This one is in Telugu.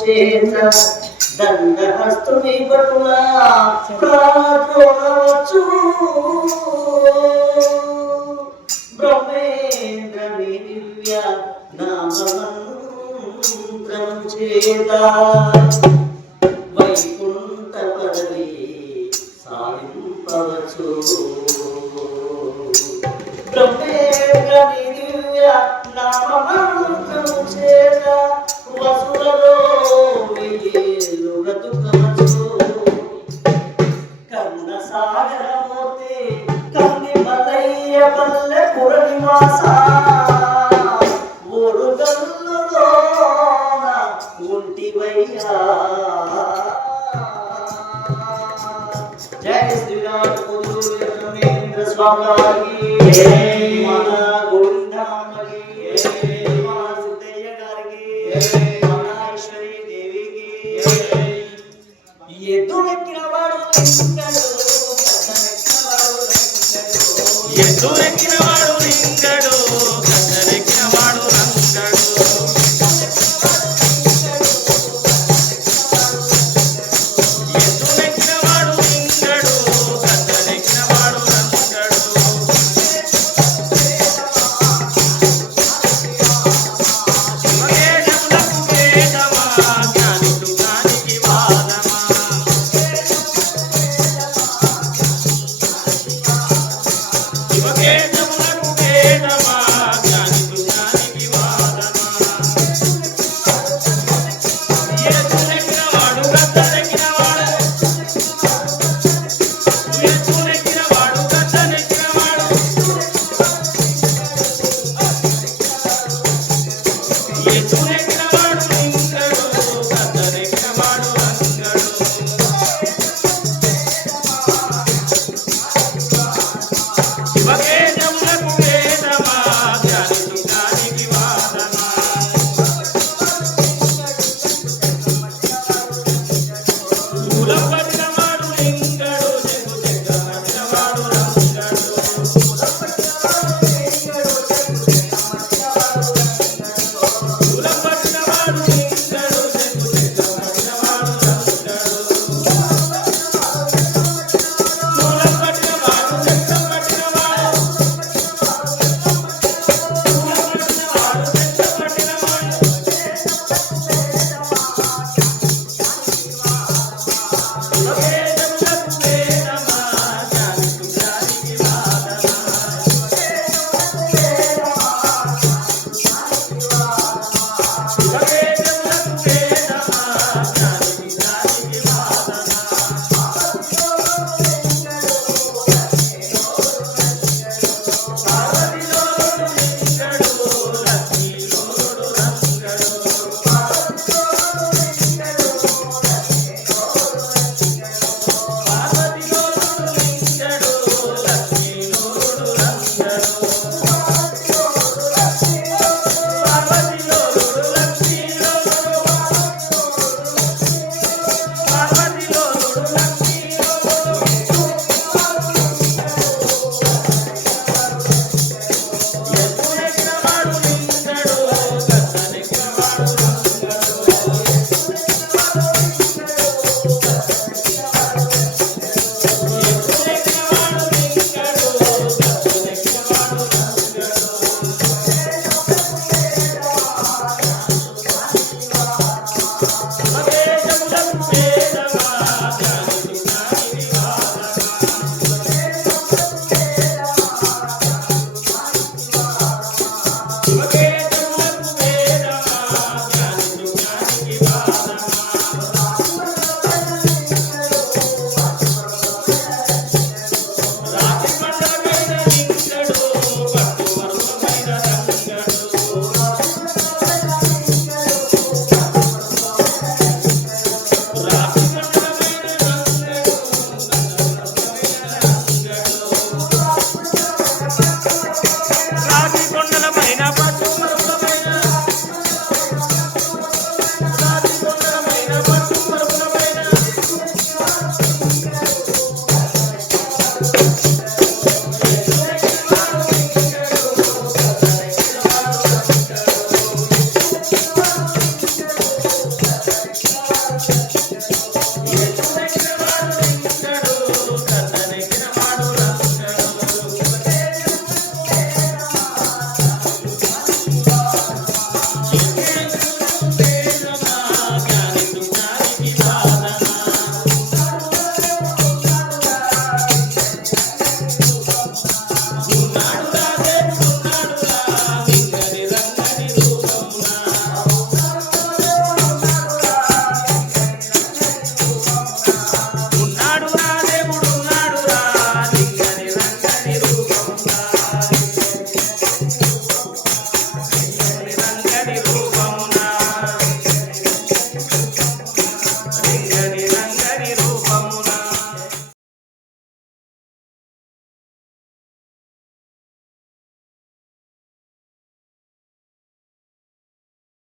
చేత దండహస్తుని పట్టులా చూడవచ్చు బ్రహ్మేంద్ర దివ్య నామమంత్రం చేత వైకుంఠ పదవి సాధింపవచ్చు బ్రహ్మేంద్ర దివ్య నామమంత్రం చేత వసులలో వెయ్యేళ్ళు బ్రతుకవచ్చు కన్న సాగరమూర్తి కన్ని మల్లయ్య పల్లె పుర నివాస ఓరుగల్లులోన ఉంటివయ్యా జయ శ్రీరామ బ్రహ్మేంద్ర స్వామి మన గోవిందమ్మకి మన సిద్ధయ్య గారికి మన ఈశ్వరీ దేవికి ఎదురెక్కిన వాడు ఎదురెక్కిన వాడు లింగడు కద్దరెక్కిన వాడు రంగడు ఎదురెక్కిన వాడు లింగడు కద్దరెక్కిన వాడు రంగడు శివకేశములకు వేదమా జ్ఞానికు జ్ఞానికి వాదమా శివకేశములకు వేదమా జ్ఞానికు జ్ఞానికి వాదమా ఎదురెక్కిన వాడు గద్దరెక్కిన వాడు ఎదురెక్కిన వాడు గద్దరెక్కిన వాడు ఎదురెక్కిన